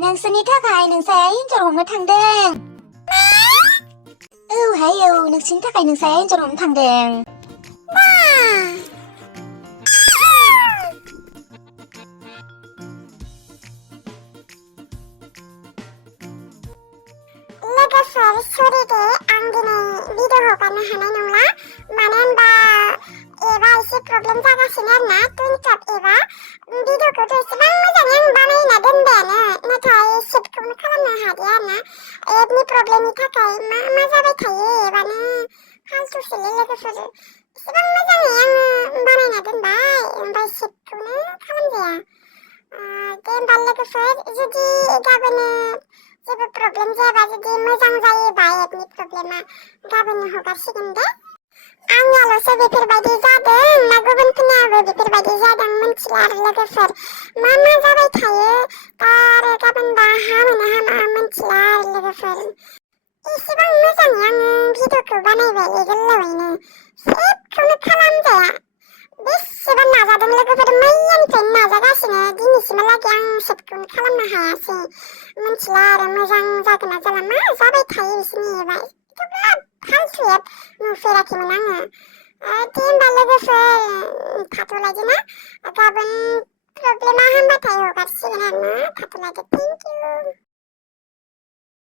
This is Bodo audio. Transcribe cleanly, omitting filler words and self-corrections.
नोंसोरनि थाखाय नोंसाया एन्जर हमनो थांदों। औ हायो नोंसोरनि थाखाय नोंसाया एन्जर हमनो थांदों। लोगोफोर सरि दे आं दिनै भिडिअ हगारनो हानाय नंला मानो होनबा एबा एसे प्रब्लेम जागासिनो आरोना टुइनटार एबा भिडिअखौथ' एसेबां मोजाङै आं बानायना दोनबायानो नाथाय सेभखौनो खालामनो हादिया आरोना एपनि प्रब्लेमनि थाखाय मा जाबाय थायो एबानो फालतुसोलै लोगोफोर एसेबां मोजाङै आङो बानायना दोनबाय ओमफ्राय सेभखौनो खालामजाया। दे होमबा लोगोफोर जुदि गाबोनो जेबो प्रब्लेम जायाबा जुदि मोजां जायोबा एपनि प्रब्लेमा गाबोनो हगारसिगोन दे। आंनियाल'सो बेफोरबायदि जादों ना गुबुनफोरनियाबो बेफोरबायदि जादों मिथिला आरो लोगोफोर मा जाबाय थायो आरो गाबोनबा हामो ना हामा मिथिला आरो लोगोफोर एसेबां मोजाङै आङो भिडिअखौ बानायबाय गोलावैनो सेभखौनो खालामजाया बेसेबा नाजादों लोगोफोर मैयानिफ्रायनो नाजागासिनो दिनैसिमहालागै आं सेभखौनो खालामनो हायासै मिथिला आरो मोजां जागोन ना जाला मा जाबाय थायो बिसोरनि एबा बिराद फालतु एप नुफेराखैमोन आङो। दे होमबा लोगोफोर थाथ'लायदो ना गाबोन प्रब्लेमा हामबाथाय हगारसिगोन आरोना थाथ'लायदो थेंक इउ।